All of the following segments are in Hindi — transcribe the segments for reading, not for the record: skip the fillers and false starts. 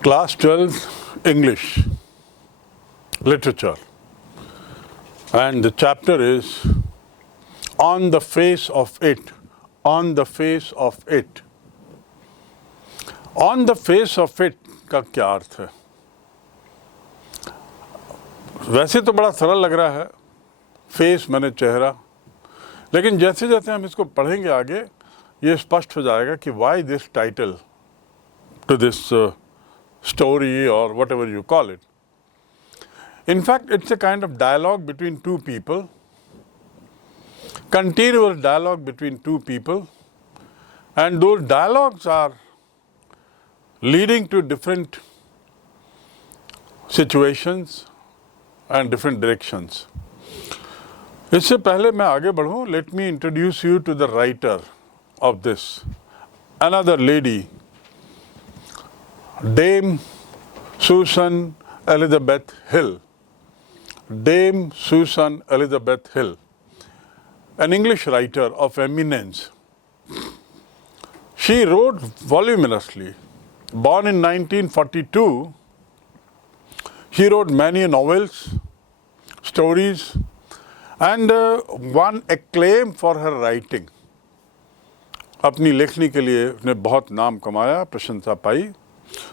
Class 12 English Literature, and the chapter is On the Face of It. On the Face of It. On the Face of It का क्या अर्थ है? वैसे तो बड़ा सरल लग रहा है, फेस माने चेहरा, लेकिन जैसे जैसे हम इसको पढ़ेंगे आगे ये स्पष्ट हो जाएगा कि why this title to this story or whatever you call it. In fact, it's a kind of dialogue between two people, continual dialogue between two people, and those dialogues are leading to different situations and different directions. इससे पहले मैं आगे बढ़ूं, let me introduce you to the writer of this, another lady, Dame Susan Elizabeth Hill. Dame Susan Elizabeth Hill, an English writer of eminence. She wrote voluminously. Born in 1942, she wrote many novels, stories, and won acclaim for her writing. अपनी लेखनी के लिए उसने बहुत नाम कमाया, प्रशंसा पाई.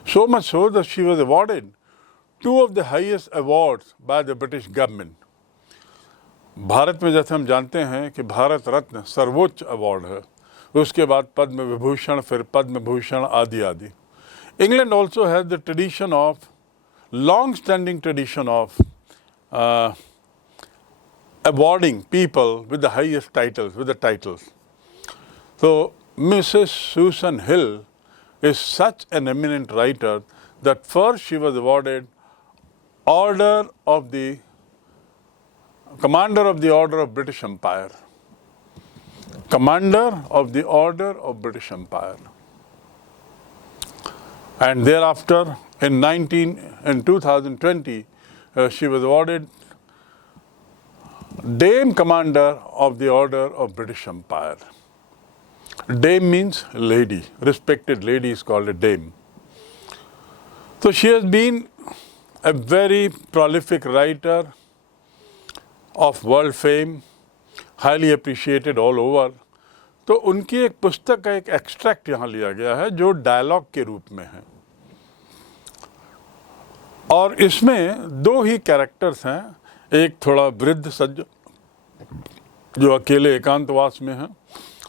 So much so that she was awarded two of the highest awards by the British government. Bharat में जैसे हम जानते हैं कि भारत रत्न सर्वोच्च अवार्ड है, उसके बाद पद्म विभूषण, फिर पद्म भूषण आदि आदि. England also has the tradition of, long-standing tradition of awarding people with the highest titles, with the titles. So Mrs. Susan Hill is such an eminent writer that first she was awarded Order of the Commander of the Order of British Empire. Commander of the Order of British Empire. And thereafter in 2020 she was awarded Dame Commander of the Order of British Empire. Dame means lady, respected lady is called a dame. So she has been a very prolific writer of world fame, highly appreciated all over. तो उनकी एक पुस्तक का एक एक्सट्रैक्ट यहाँ लिया गया है जो डायलॉग के रूप में है, और इसमें दो ही कैरेक्टर्स हैं, एक थोड़ा वृद्ध सज्जन जो अकेले एकांतवास में है,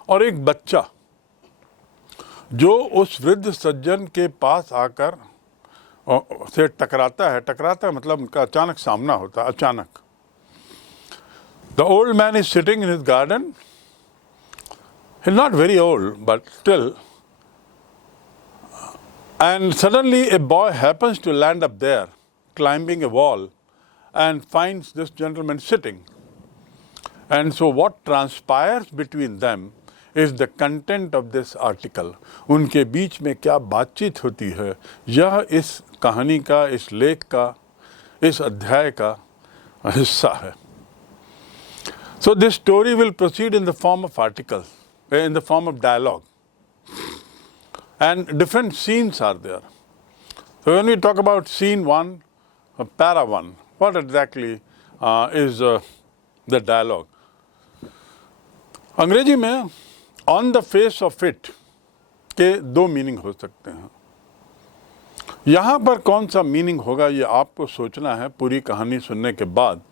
और एक बच्चा जो उस वृद्ध सज्जन के पास आकर से टकराता है मतलब उनका अचानक सामना होता है, अचानक. The old man is sitting in his garden. He's not very old, but still. And suddenly a boy happens to land up there, climbing a wall, and finds this gentleman sitting. And so what transpires between them is the content of this article. उनके बीच में क्या बातचीत होती है, यह इस कहानी का, इस लेख का, इस अध्याय का हिस्सा है. So this story will proceed in the form of articles, in the form of dialogue. And different scenes are there. So when we talk about scene 1, para 1, what exactly is the dialogue? अंग्रेजी में on the face of it के दो मीनिंग हो सकते हैं. यहाँ पर कौन सा मीनिंग होगा ये आपको सोचना है पूरी कहानी सुनने के बाद,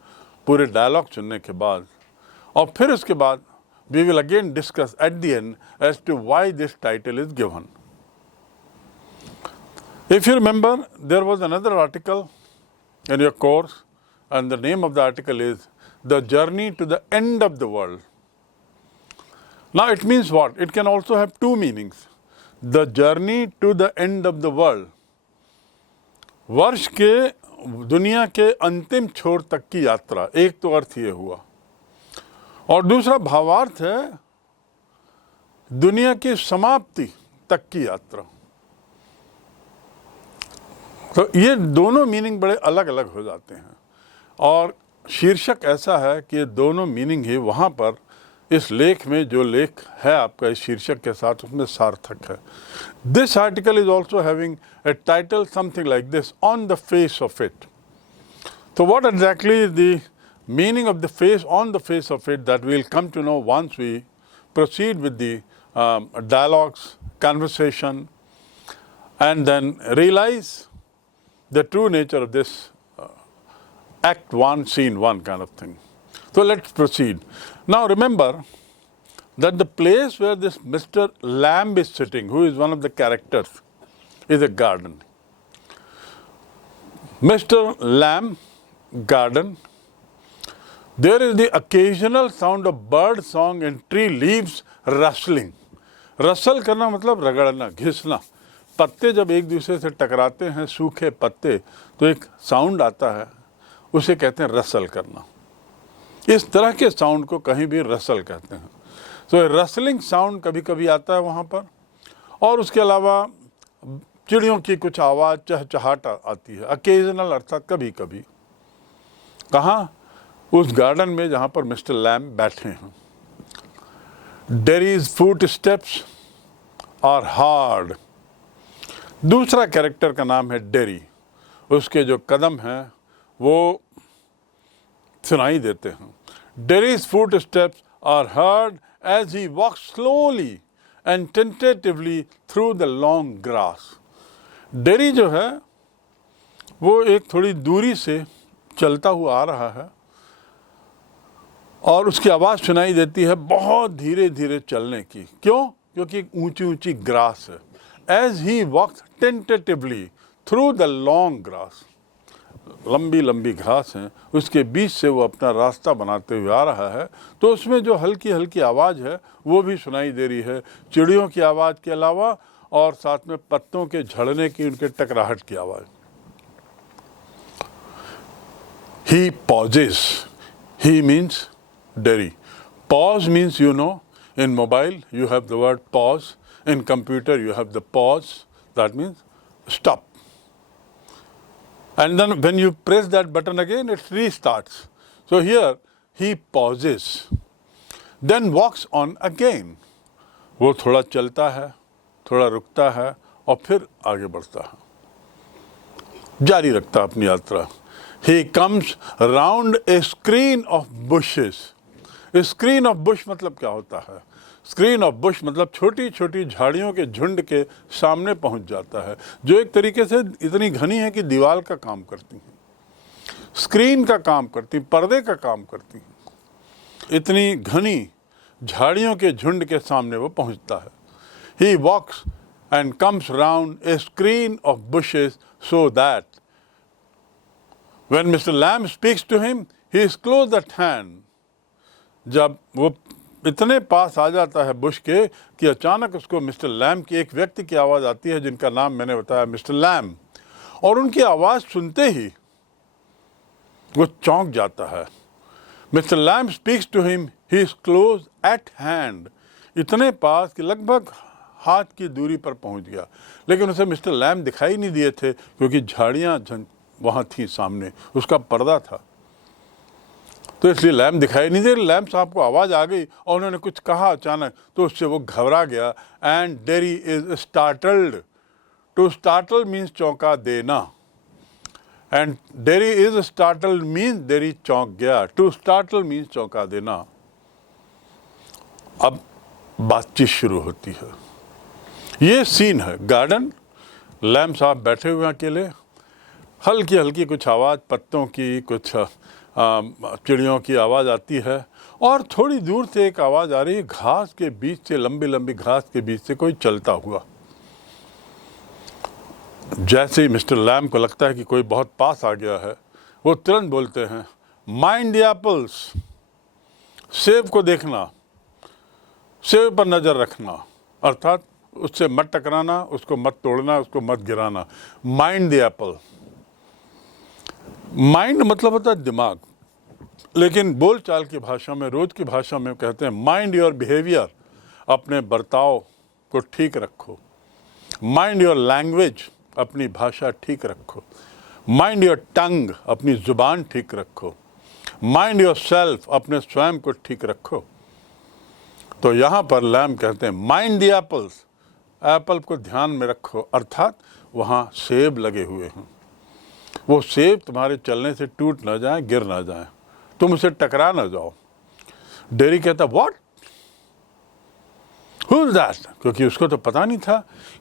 पूरे डायलॉग सुनने के बाद, और फिर उसके बाद we will again discuss at the end as to why this title is given. If you remember, there was another article in your course, and the name of the article is The Journey to the End of the World. Now it means what? It can also have two meanings. The journey to the end of the world. वर्ष के, दुनिया के अंतिम छोर तक की यात्रा, एक तो अर्थ ये हुआ, और दूसरा भावार्थ है दुनिया की समाप्ति तक की यात्रा. तो ये दोनों मीनिंग बड़े अलग अलग हो जाते हैं, और शीर्षक ऐसा है कि ये दोनों मीनिंग ही वहाँ पर इस लेख में जो लेख है आपका इस शीर्षक के साथ उसमें सार्थक है. This article is also having a title something like this, On the Face of It. So what exactly is the meaning of the face, on the face of it, that we'll come to know once we proceed with the dialogues, conversation, and then realize the true nature of this act 1, scene 1 kind of thing. So let's proceed. Now remember that the place where this Mr. Lamb is sitting, who is one of the characters, is a garden. Mr. Lamb, garden. There is the occasional sound of bird song and tree leaves rustling. Rustle करना मतलब रगड़ना, घिसना. पत्ते जब एक दूसरे से टकराते हैं, सूखे पत्ते, तो एक साउंड आता है, उसे कहते हैं रसल करना. इस तरह के साउंड को कहीं भी रसल कहते हैं. तो रसलिंग साउंड कभी कभी आता है वहाँ पर, और उसके अलावा चिड़ियों की कुछ आवाज़, चहचहाट आती है. अकेजनल अर्थात कभी कभी. कहाँ? उस गार्डन में जहाँ पर मिस्टर लैम्ब बैठे हैं. Derry's footsteps are hard. दूसरा कैरेक्टर का नाम है डेरी. उसके जो कदम हैं वो सुनाई देते हैं. Derry's footsteps are hard as he walk slowly and tentatively through the long grass. Derry जो है वो एक थोड़ी दूरी से चलता हुआ आ रहा है और उसकी आवाज़ सुनाई देती है बहुत धीरे धीरे चलने की. क्यों? क्योंकि ऊंची ऊंची ग्रास है. As he walks tentatively through the long grass. लंबी लंबी घास हैं, उसके बीच से वो अपना रास्ता बनाते हुए आ रहा है. तो उसमें जो हल्की हल्की आवाज़ है वो भी सुनाई दे रही है, चिड़ियों की आवाज़ के अलावा, और साथ में पत्तों के झड़ने की, उनके टकराहट की आवाज़. He pauses. He means Derry. Pause means, you know, in mobile you have the word pause. In computer you have the pause. That means stop. And then when you press that button again, it restarts. So here he pauses. Then walks on again. वो थोड़ा चलता है, थोड़ा रुकता है और फिर आगे बढ़ता है, जारी रखता है अपनी यात्रा. He comes round a screen of bushes. Screen of bush मतलब क्या होता है? Screen of bush मतलब छोटी छोटी झाड़ियों के झुंड के सामने पहुंच जाता है, जो एक तरीके से इतनी घनी है कि दीवार का काम करती हैं, स्क्रीन का काम करती, पर्दे का काम करती हैं. इतनी घनी झाड़ियों के झुंड के सामने वो पहुंचता है. He walks and comes round a screen of bushes so that when Mr. Lamb speaks to him, he is close at hand. जब वो इतने पास आ जाता है बुश के कि अचानक उसको मिस्टर लैम्ब की एक व्यक्ति की आवाज़ आती है जिनका नाम मैंने बताया, मिस्टर लैम्ब. और उनकी आवाज़ सुनते ही वो चौंक जाता है. Mister Lamb speaks to him, he is close at hand. इतने पास कि लगभग हाथ की दूरी पर पहुंच गया, लेकिन उसे मिस्टर लैम्ब दिखाई नहीं दिए थे क्योंकि झाड़ियाँ वहाँ थी सामने, उसका पर्दा था, तो इसलिए लैम्ब दिखाई नहीं दे. लैम्ब साहब को आवाज़ आ गई और उन्होंने कुछ कहा अचानक, तो उससे वो घबरा गया. And Derry is startled. To startle means चौंका देना, and Derry is startled means Derry चौंक गया. टू स्टार्टल मीन्स चौंका देना. अब बातचीत शुरू होती है. ये सीन है गार्डन. लैम्ब साहब बैठे हुए अकेले, हल्की हल्की कुछ आवाज़ पत्तों की, कुछ चिड़ियों की आवाज़ आती है, और थोड़ी दूर से एक आवाज़ आ रही है घास के बीच से, लंबी लंबी घास के बीच से कोई चलता हुआ. जैसे ही मिस्टर लैम्ब को लगता है कि कोई बहुत पास आ गया है, वो तुरंत बोलते हैं, माइंड द एप्पल्स. सेब को देखना, सेब पर नज़र रखना, अर्थात उससे मत टकराना, उसको मत तोड़ना, उसको मत गिराना. Mind the Apple. माइंड मतलब होता है दिमाग, लेकिन बोलचाल की भाषा में, रोज की भाषा में कहते हैं माइंड योर बिहेवियर. अपने बर्ताव को ठीक रखो. Mind your language. अपनी भाषा ठीक रखो. Mind your tongue. अपनी जुबान ठीक रखो. Mind your self. अपने स्वयं को ठीक रखो. तो यहाँ पर लैम्ब कहते हैं माइंड द एप्पल्स, एप्पल को ध्यान में रखो, अर्थात वहाँ सेब लगे हुए हैं, वो सेब तुम्हारे चलने से टूट ना जाए, गिर ना जाए, तुम उसे टकरा ना जाओ। डेरी कहता व्हाट, हु इज दैट, क्योंकि उसको तो पता नहीं था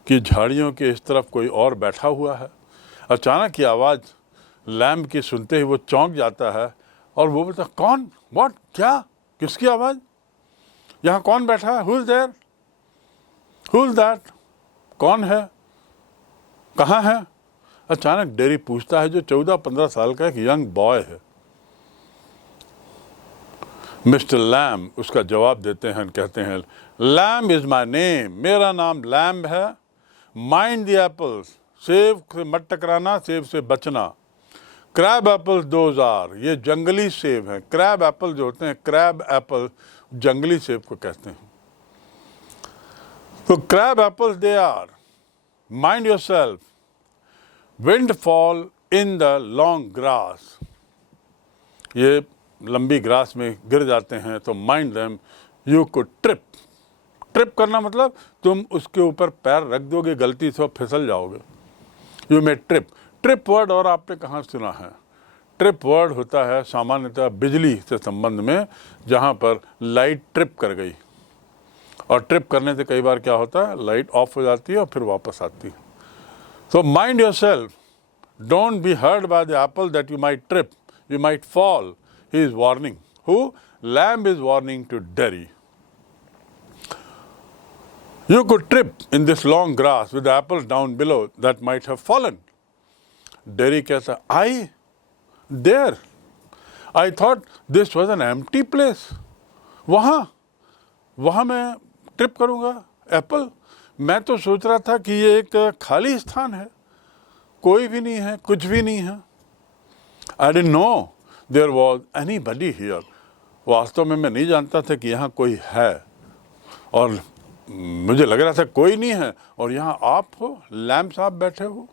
कि झाड़ियों के इस तरफ कोई और बैठा हुआ है। अचानक की आवाज़ लैम्ब की सुनते ही वो चौंक जाता है और वो बोलता कौन, व्हाट, क्या, किसकी आवाज़, यहाँ कौन बैठा है, who is there, who is that, कौन है, कहाँ है। अचानक डेरी पूछता है, जो 14-15 साल का एक यंग बॉय है। मिस्टर लैम्ब उसका जवाब देते हैं, कहते हैं लैम्ब इज माई नेम, मेरा नाम लैम्ब है। माइंड द एप्पल्स, सेब से मत टकराना, सेब से बचना। क्रैब एप्पल्स दोज आर, ये जंगली सेब हैं। क्रैब एप्पल जो होते हैं, क्रैब एप्पल जंगली सेब को कहते हैं। तो crab apples they are, mind yourself, windfall in the long grass, ये लंबी ग्रास में गिर जाते हैं, तो mind them, you could trip, trip करना मतलब तुम उसके ऊपर पैर रख दोगे, गलती से फिसल जाओगे, you may trip. Trip word और आपने कहाँ सुना है? ट्रिप वर्ड होता है सामान्यतः बिजली से संबंध में, जहाँ पर लाइट ट्रिप कर गई, और ट्रिप करने से कई बार क्या होता है, लाइट ऑफ हो जाती है और फिर वापस आती है। तो mind yourself, don't be hurt by the apple that you might trip, you might fall. He is warning. Who? Lamb is warning to Derry. You could trip in this long grass with the apples down below that might have fallen. Derry कहता, I? There? I thought this was an empty place. वहाँ मैं ट्रिप करूँगा एप्पल, मैं तो सोच रहा था कि ये एक खाली स्थान है, कोई भी नहीं है, कुछ भी नहीं है। I didn't know there was anybody here. वास्तव में मैं नहीं जानता था कि यहाँ कोई है, और मुझे लग रहा था कोई नहीं है, और यहाँ आप हो, लैम्ब साहब बैठे हो।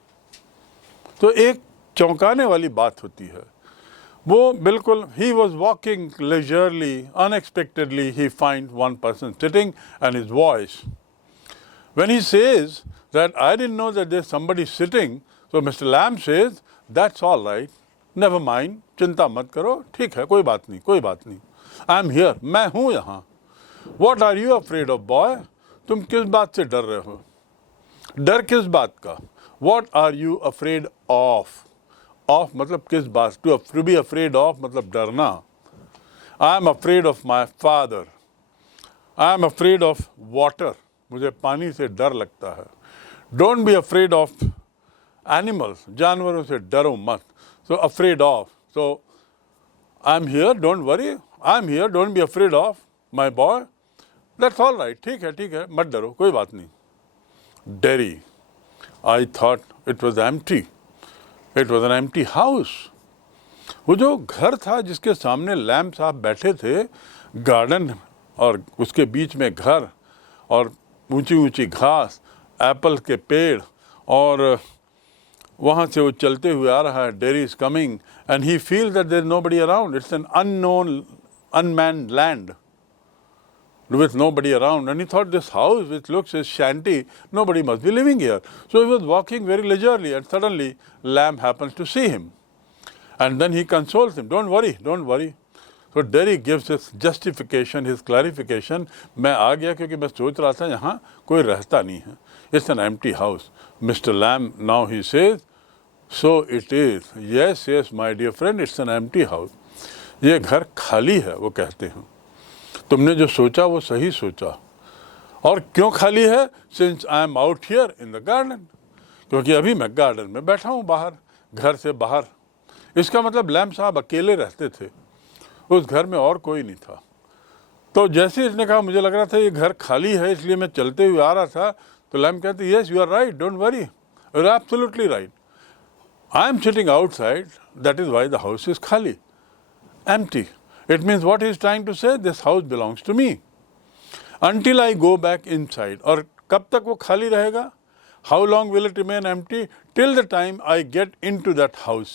तो एक चौंकाने वाली बात होती है। वो बिल्कुल, he was walking leisurely, unexpectedly he finds one person sitting and his voice. When he says that I didn't know that there's somebody sitting, so Mr. Lamb says, that's all right. Never mind, चिंता मत करो, ठीक है, कोई बात नहीं, कोई बात नहीं। आई एम हियर, मैं हूँ यहाँ। What are you afraid of boy, तुम किस बात से डर रहे हो? डर किस बात का? What are you afraid of, of मतलब किस बात, टू बी अफ्रेड ऑफ मतलब डरना। I am afraid of my father, I am afraid of water, मुझे पानी से डर लगता है। Don't be afraid of animals, जानवरों से डरो मत। So afraid of. So I'm here, don't worry. I'm here, don't be afraid of my boy. That's all right. ठीक है, मत डरो, कोई बात नहीं. Derry, I thought it was empty. It was an empty house. वो जो घर था जिसके सामने लैम्ब साहब बैठे थे, गार्डन और उसके बीच में घर और ऊंची ऊंची घास, एप्पल के पेड़, और वहाँ से वो चलते हुए आ रहा है, Derry is coming, and he feels that there is nobody around. It's an unknown, unmanned land with nobody around. And he thought, this house, which looks as shanty, nobody must be living here. So he was walking very leisurely, and suddenly Lamb happens to see him. And then he consoles him, don't worry, don't worry. So Derry gives his justification, his clarification. मैं आ गया क्योंकि मैं सोच रहा था यहाँ कोई रहता नहीं है. It's an empty house. Mr. Lamb, now he says, so it is. Yes, yes, my dear friend, it's an empty house. ये घर खाली है, वो कहते हैं. तुमने जो सोचा वो सही सोचा. और क्यों खाली है? Since I am out here in the garden. क्योंकि अभी मैं गार्डन में बैठा हूँ बाहर, घर से बाहर. इसका मतलब लैम्ब साहब अकेले रहते थे, उस घर में और कोई नहीं था. तो जैसे इसने कहा, मुझे लग रहा था ये घर खाली है, इसलिए मैं चलते हुए आ रहा था. तो लैम्ब कहते, yes you are right, don't worry, you are absolutely right. I am sitting outside, that is why the house is खाली, empty. It means what he is trying to say, this house belongs to me until I go back inside. और कब तक वो खाली रहेगा? How long will it remain empty? Till the time I get into that house.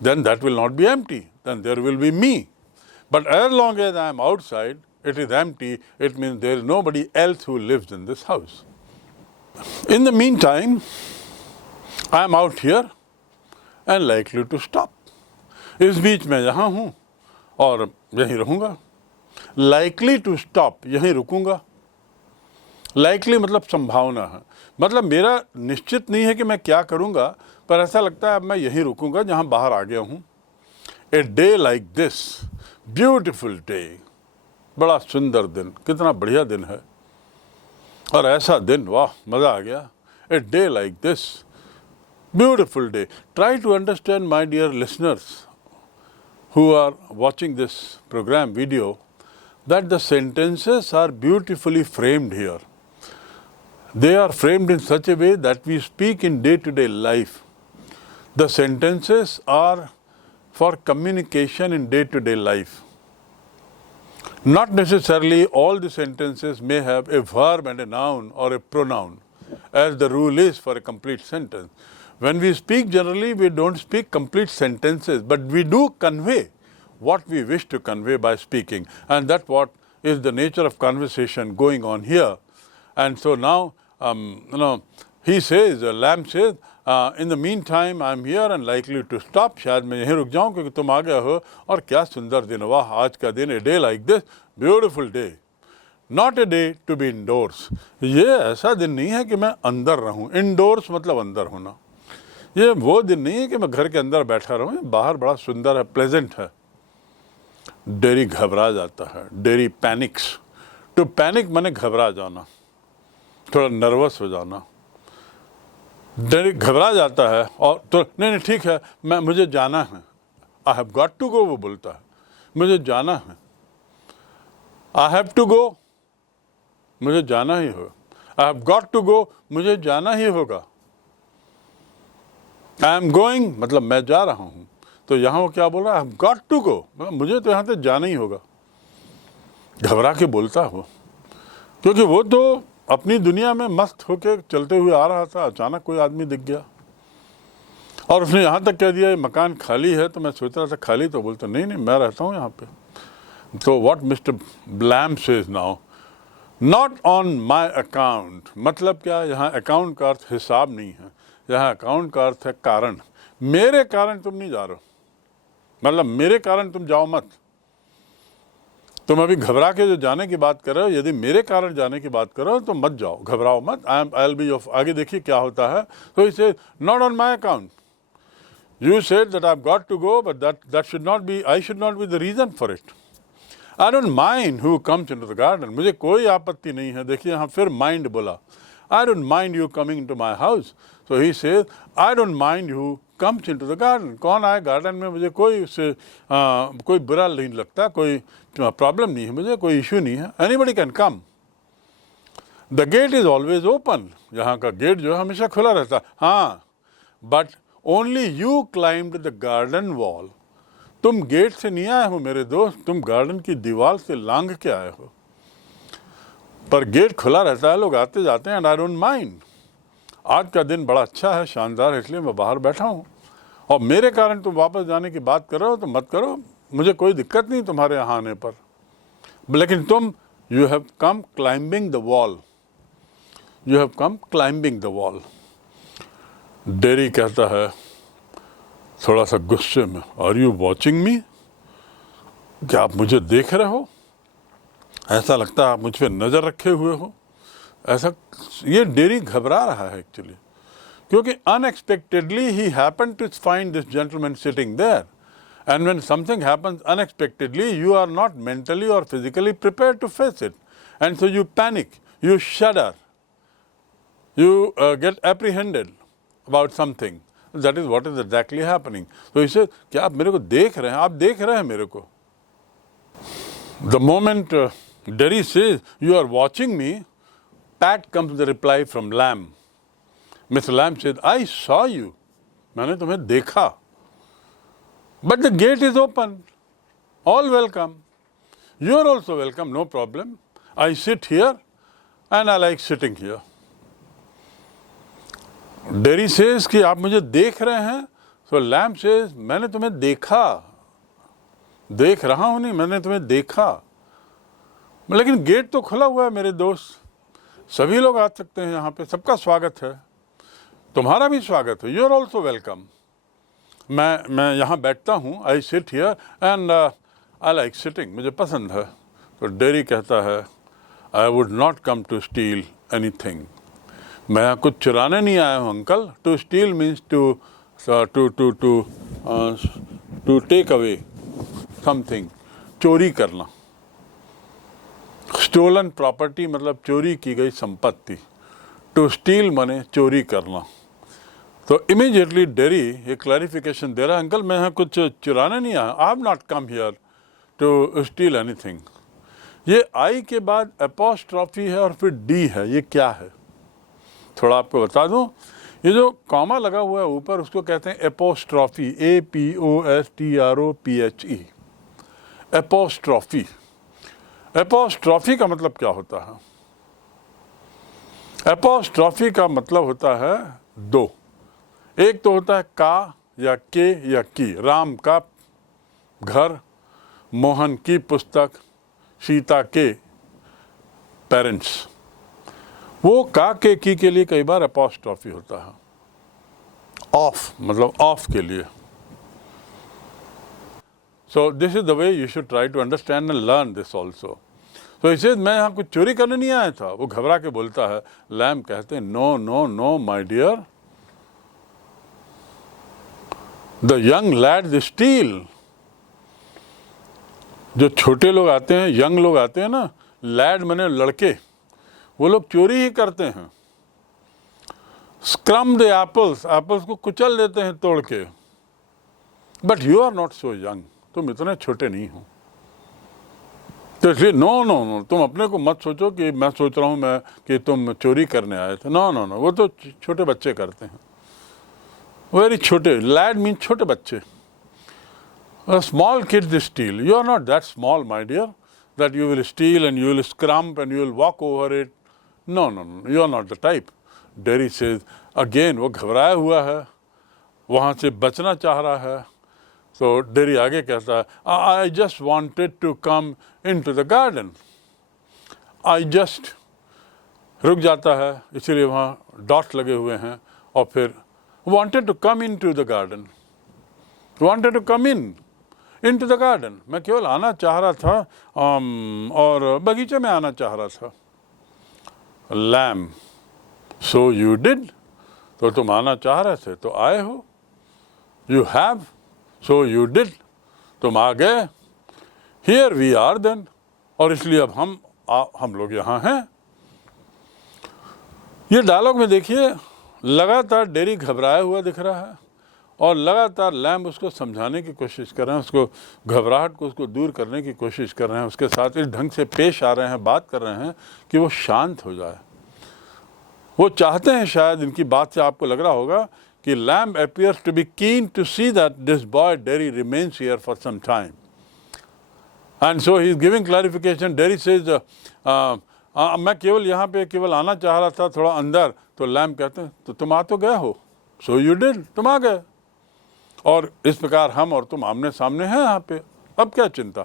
Then that will not be empty. Then there will be me. But as long as I am outside, it is empty, it means there is nobody else who lives in this house. In the meantime, I am out here and likely to stop. इस बीच मैं यहाँ हूँ और यहीं रहूँगा. Likely to stop, यहीं रुकूँगा. Likely मतलब संभावना है, मतलब मेरा निश्चित नहीं है कि मैं क्या करूँगा, पर ऐसा लगता है अब मैं यहीं रुकूँगा जहाँ बाहर आ गया हूँ. A day like this, beautiful day, बड़ा सुंदर दिन, कितना बढ़िया दिन है, और ऐसा दिन, वाह मज़ा आ गया. A day like this, beautiful day. Try to understand, my dear listeners who are watching this program video, that the sentences are beautifully framed here. They are framed in such a way that we speak in day-to-day life. The sentences are for communication in day-to-day life. Not necessarily all the sentences may have a verb and a noun or a pronoun, as the rule is for a complete sentence. When we speak generally, we don't speak complete sentences, but we do convey what we wish to convey by speaking, and that's what is the nature of conversation going on here. And so now, he says, Lamb says, in the meantime, I am here and likely to stop. शायद मैं यहीं रुक जाऊं क्योंकि तुम आ गए हो, और क्या सुंदर दिन, वाह आज का दिन. A day like this, beautiful day. Not a day to be indoors. ये ऐसा दिन नहीं है कि मैं अंदर रहूं. Indoors मतलब अंदर होना. ये वो दिन नहीं है कि मैं घर के अंदर बैठा रहूं. बाहर बड़ा सुंदर है, प्लेजेंट है. डेरी घबरा जाता है. Dairy panics. टू पैनिक माने घबरा जाना, थोड़ा नर्वस हो जाना. डेरी घबरा जाता है और तो नहीं ठीक है, मुझे जाना है. I have got to go, वो बोलता है, मुझे जाना है. आई हैव टू गो, मुझे जाना ही होगा. I have got to go, मुझे जाना ही होगा. आई एम गोइंग मतलब मैं जा रहा हूँ. तो यहाँ वो क्या बोल रहा है? I have got to go, मुझे तो यहाँ से जाना ही होगा. घबरा के बोलता है वो, क्योंकि वो तो अपनी दुनिया में मस्त होके चलते हुए आ रहा था. अचानक कोई आदमी दिख गया और उसने यहाँ तक कह दिया मकान खाली है. तो मैं सोच रहा था खाली, तो बोलता नहीं मैं रहता हूँ यहाँ पे. तो what mister Blam says now, not on my account. मतलब क्या? यहाँ अकाउंट का अर्थ हिसाब नहीं है, यहाँ अकाउंट का अर्थ है कारण. मेरे कारण तुम नहीं जा रहे हो, मतलब मेरे कारण तुम जाओ मत. तुम अभी घबरा के जो जाने की बात कर रहे हो, यदि मेरे कारण जाने की बात कर रहे हो तो मत जाओ, घबराओ मत. I will be off. आगे देखिए क्या होता है. तो इसे not on my account. You said that I have got to go, but that should not be, I should not be the reason for it. I don't mind who comes into the garden. मुझे कोई आपत्ति नहीं है. देखिए यहाँ फिर माइंड बोला. आई don't mind you coming into my house. So he says I don't mind who comes into the garden. कौन आए गार्डन में, मुझे कोई उससे कोई बुरा नहीं लगता, कोई प्रॉब्लम नहीं है, मुझे कोई इशू नहीं है. Anybody can come. The gate is always open. यहाँ का गेट जो है हमेशा खुला रहता है. हाँ, but only you climbed the garden wall. तुम गेट से नहीं आए हो मेरे दोस्त, तुम गार्डन की दीवार से लांघ के आए हो. पर गेट खुला रहता है, लोग आते जाते हैं. And I don't mind. आज का दिन बड़ा अच्छा है, शानदार है, इसलिए मैं बाहर बैठा हूँ. और मेरे कारण तुम वापस जाने की बात कर रहे हो तो मत करो, मुझे कोई दिक्कत नहीं तुम्हारे यहाँ आने पर. लेकिन तुम, you have come climbing the wall. You have come climbing the wall. Dairy कहता है थोड़ा सा गुस्से में, आर यू वॉचिंग मी? क्या आप मुझे देख रहे हो? ऐसा लगता है आप मुझ पर नज़र रखे हुए हो. ऐसा, ये डेरी घबरा रहा है एक्चुअली, क्योंकि unexpectedly he happened to find this gentleman sitting there. And when something happens unexpectedly, you are not mentally और physically prepared to face it. And so you panic, you shudder, you get apprehended about something. That is what is exactly happening. So he says, क्या आप मेरे को देख रहे हैं? आप देख रहे हैं मेरे को? The moment Derry says, you are watching me, pat comes the reply from Lamb. Mr. Lamb says, I saw you. मैंने तुम्हें देखा. But the gate is open. All welcome. You are also welcome, no problem. I sit here and I like sitting here. Derry says कि आप मुझे देख रहे हैं. So Lamb says, मैंने तुम्हें देखा. देख रहा हूँ नहीं, मैंने तुम्हें देखा. लेकिन गेट तो खुला हुआ है मेरे दोस्त, सभी लोग आ सकते हैं यहाँ पे, सबका स्वागत है, तुम्हारा भी स्वागत है, यू आर ऑल्सो वेलकम। मैं यहाँ बैठता हूँ, I sit here and I like sitting, मुझे पसंद है। तो डेरी कहता है I would not come to steal anything, मैं यहाँ कुछ चुराने नहीं आया हूँ uncle. To steal means to take away something, चोरी करना। स्टोलन प्रॉपर्टी मतलब चोरी की गई संपत्ति, टू स्टील माने चोरी करना। तो इमीडिएटली डेरी ये क्लैरिफिकेशन दे रहा है, अंकल मैं यहाँ कुछ चुराने नहीं आया, I have not come here to steal anything. ये आई के बाद एपोस्ट्रॉफी है और फिर डी है, ये क्या है थोड़ा आपको बता दूं। ये जो कॉमा लगा हुआ है ऊपर उसको कहते हैं एपोस्ट्रॉफी, APOSTROPHE, एपोस्ट्रॉफी। एपोस्ट्रॉफी का मतलब क्या होता है? एपोस्ट्रॉफी का मतलब होता है दो, एक तो होता है का या के या की, राम का घर, मोहन की पुस्तक, सीता के पेरेंट्स, वो का के की के लिए कई बार एपोस्ट्रॉफी होता है। ऑफ मतलब ऑफ के लिए। So this is the way you should try to understand and learn this also. तो इसे मैं यहाँ कुछ चोरी करने नहीं आया था, वो घबरा के बोलता है। लैम कहते हैं no no no my dear, the young lad the steal. जो छोटे लोग आते हैं, यंग लोग आते हैं ना, लैड माने लड़के, वो लोग चोरी ही करते हैं। स्क्रम द एप्पल्स, एप्पल्स को कुचल देते हैं तोड़ के। But you are not so young, तुम इतने छोटे नहीं हो। तो इसलिए नो नो नो, तुम अपने को मत सोचो कि मैं सोच रहा हूँ मैं कि तुम चोरी करने आए थे। नो नो नो, वो तो छोटे बच्चे करते हैं, वेरी छोटे। लैड मीन छोटे बच्चे। A small kid they steal. You are not that small, my dear, that you will steal and you will scrump and you will walk over it. No, no, no, you are not the type. Derry says, again, वो घबराया हुआ है, वहाँ से बचना चाह रहा है। तो डेरी आगे कहता है, I just wanted to come into the garden. I just रुक जाता है, इसीलिए वहाँ डॉट लगे हुए हैं, और फिर wanted to come into the garden. Wanted to come in. into the garden. मैं केवल आना चाह रहा था और बगीचे में आना चाह रहा था। Lamb, so you did, तो तुम आना चाह रहे थे तो आए हो। You have, so you did, तुम आ गए। Here we are then, और इसलिए अब हम लोग यहाँ हैं। ये डायलॉग में देखिए, लगातार डेरी घबराया हुआ दिख रहा है और लगातार लैम्ब उसको समझाने की कोशिश कर रहे हैं, उसको घबराहट को उसको दूर करने की कोशिश कर रहे हैं, उसके साथ इस ढंग से पेश आ रहे हैं, बात कर रहे हैं कि वो शांत हो जाए। वो चाहते हैं, शायद इनकी बात से आपको लग रहा होगा कि Lamb appears to be keen to see that this boy Derry remains here for some time, and so he is giving clarification. Derry says मैं केवल यहाँ पे केवल आना चाह रहा था थोड़ा अंदर। तो लैम्ब कहते हैं तो तुम आ तो गए हो, सो यू डिड, तुम आ गए, और इस प्रकार हम और तुम आमने सामने हैं यहाँ पे, अब क्या चिंता।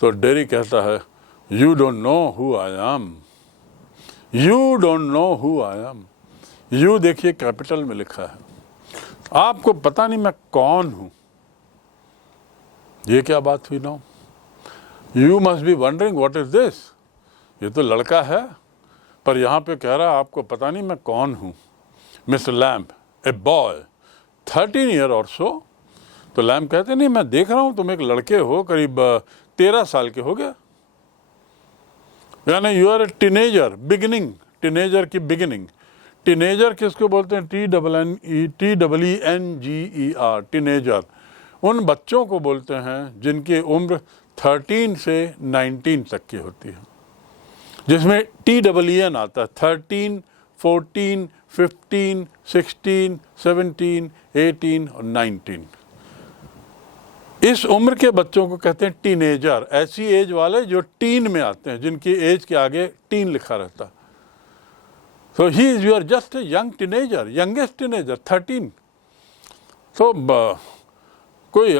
तो डेरी कहता है you don't know who I am, you don't know who I am. You देखिए कैपिटल में लिखा है, आपको पता नहीं मैं कौन हूं। ये क्या बात हुई ना? You must be wondering what is this. ये तो लड़का है, पर यहाँ पे कह रहा है आपको पता नहीं मैं कौन हूं। Mister lamb, a boy 13 year और सो। तो लैम्ब कहते नहीं, मैं देख रहा हूं तुम एक लड़के हो, करीब 13 साल के हो गए, यानी you are a teenager, beginning, teenager की बिगिनिंग। टीनेजर किसको बोलते हैं? TEENGER, टीनेजर उन बच्चों को बोलते हैं जिनकी उम्र 13 से 19 तक की होती है, जिसमें TEEN आता है। 13, 14, 15, 16, 17, 18 और 19, इस उम्र के बच्चों को कहते हैं टीनेजर। ऐसी एज वाले जो टीन में आते हैं, जिनकी एज के आगे टीन लिखा रहता है। So he is, you are just a young teenager, youngest teenager, 13. So कोई